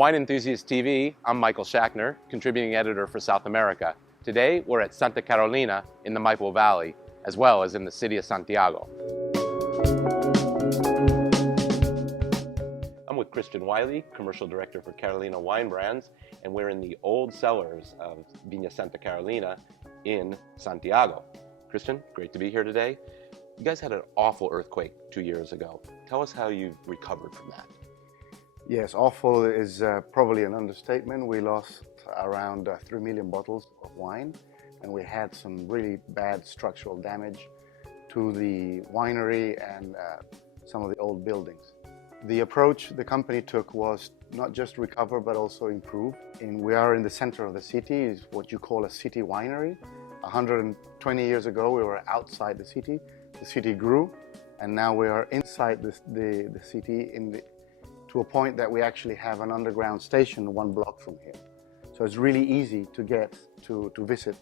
Wine Enthusiast TV, I'm Michael Schachner, contributing editor for South America. Today, we're at Santa Carolina in the Maipo Valley, as well as in the city of Santiago. I'm with Christian Wiley, Commercial Director for Carolina Wine Brands, and we're in the old cellars of Viña Santa Carolina in Santiago. Christian, great to be here today. You guys had an awful earthquake 2 years ago. Tell us how you've recovered from that. Yes, awful is probably an understatement. We lost around 3 million bottles of wine, and we had some really bad structural damage to the winery and some of the old buildings. The approach the company took was not just recover, but also improve. We are in the center of the city, is what you call a city winery. 120 years ago, we were outside the city grew, and now we are inside the city to a point that we actually have an underground station 1 block from here. So it's really easy to get to visit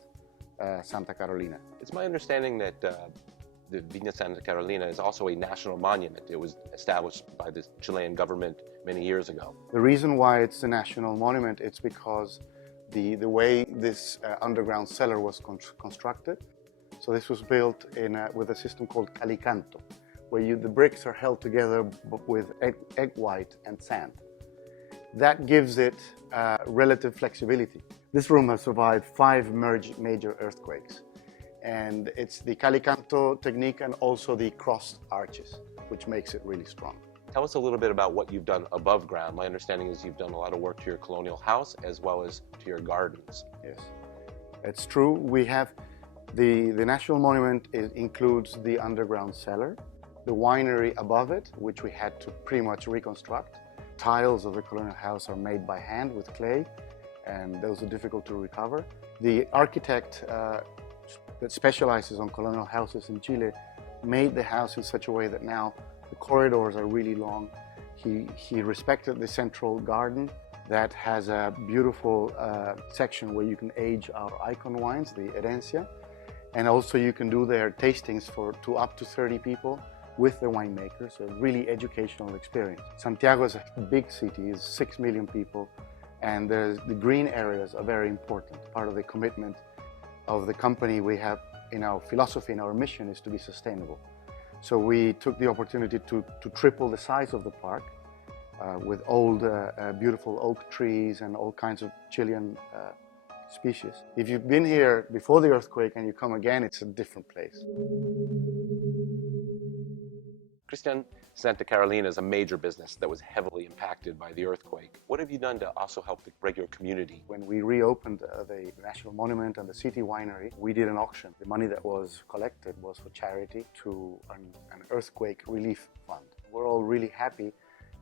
Santa Carolina. It's my understanding that the Viña Santa Carolina is also a national monument. It was established by the Chilean government many years ago. The reason why it's a national monument, it's because the way this underground cellar was constructed. So this was built with a system called calicanto, where the bricks are held together with egg white and sand. That gives it relative flexibility. This room has survived 5 major earthquakes, and it's the calicanto technique and also the crossed arches, which makes it really strong. Tell us a little bit about what you've done above ground. My understanding is you've done a lot of work to your colonial house as well as to your gardens. Yes, it's true. We have the National Monument includes the underground cellar, the winery above it, which we had to pretty much reconstruct. Tiles of the colonial house are made by hand with clay, and those are difficult to recover. The architect that specializes on colonial houses in Chile made the house in such a way that now the corridors are really long. He respected the central garden that has a beautiful section where you can age our icon wines, the Herencia, and also you can do their tastings to up to 30 people with the winemakers, so a really educational experience. Santiago is a big city, it's 6 million people, and the green areas are very important. Part of the commitment of the company we have in our philosophy and our mission is to be sustainable. So we took the opportunity to triple the size of the park with old, beautiful oak trees and all kinds of Chilean species. If you've been here before the earthquake and you come again, it's a different place. Christian, Santa Carolina is a major business that was heavily impacted by the earthquake. What have you done to also help the regular community? When we reopened the National Monument and the City Winery, we did an auction. The money that was collected was for charity to an earthquake relief fund. We're all really happy.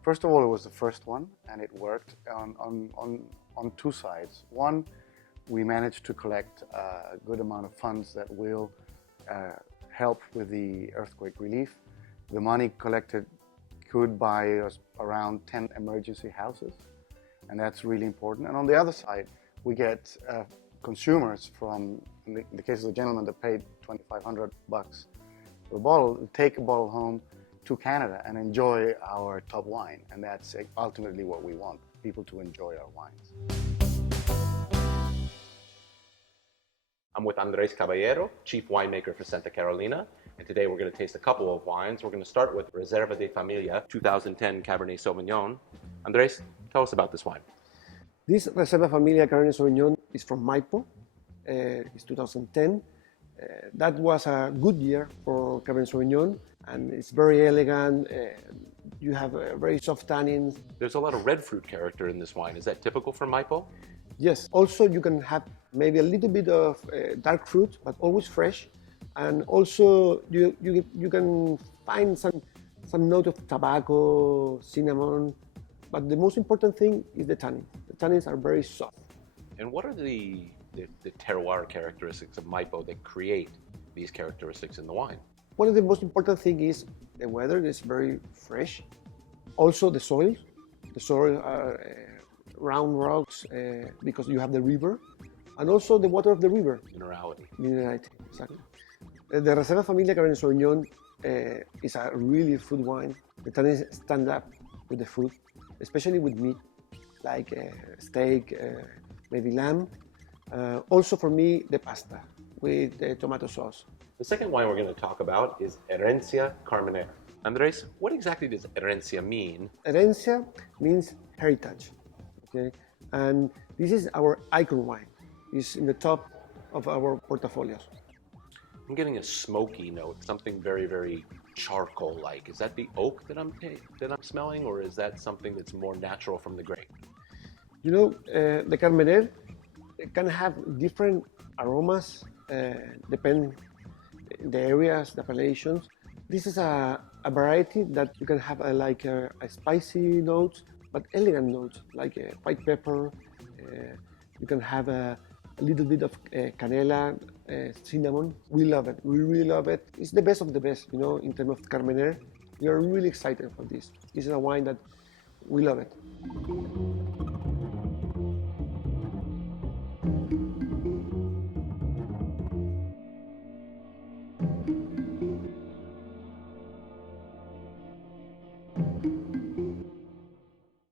First of all, it was the first one, and it worked on 2 sides. One, we managed to collect a good amount of funds that will help with the earthquake relief. The money collected could buy us around 10 emergency houses, and that's really important. And on the other side, we get consumers from, in the case of the gentleman that paid $2,500 for a bottle, take a bottle home to Canada and enjoy our top wine. And that's ultimately what we want, people to enjoy our wines. I'm with Andrés Caballero, Chief Winemaker for Santa Carolina, and today we're going to taste a couple of wines. We're going to start with Reserva de Familia 2010 Cabernet Sauvignon. Andrés, tell us about this wine. This Reserva Familia Cabernet Sauvignon is from Maipo. It's 2010. That was a good year for Cabernet Sauvignon, and it's very elegant. You have very soft tannins. There's a lot of red fruit character in this wine. Is that typical for Maipo? Yes. Also, you can have maybe a little bit of dark fruit, but always fresh. And also, you can find some note of tobacco, cinnamon. But the most important thing is the tannins. The tannins are very soft. And what are the terroir characteristics of Maipo that create these characteristics in the wine? One of the most important things is the weather is very fresh. Also, the soil. The soil are round rocks because you have the river, and also the water of the river. Minerality, exactly. The Reserva Familia Cabernet Sauvignon is a really fruit wine. The tannins stand up with the fruit, especially with meat. like steak, maybe lamb. Also for me, the pasta with the tomato sauce. The second wine we're going to talk about is Herencia Carmenere. Andrés, what exactly does Herencia mean? Herencia means heritage, okay? And this is our icon wine. It's in the top of our portfolios. I'm getting a smoky note, something very, very charcoal-like. Is that the oak that I'm smelling, or is that something that's more natural from the grape? You know, the Cabernet can have different aromas, depend the areas, the appellations. This is a variety that you can have a spicy notes, but elegant notes, like white pepper. You can have a little bit of canela, cinnamon. We love it. We really love it. It's the best of the best, you know, in terms of Cabernet. We are really excited for this. This is a wine that we love it.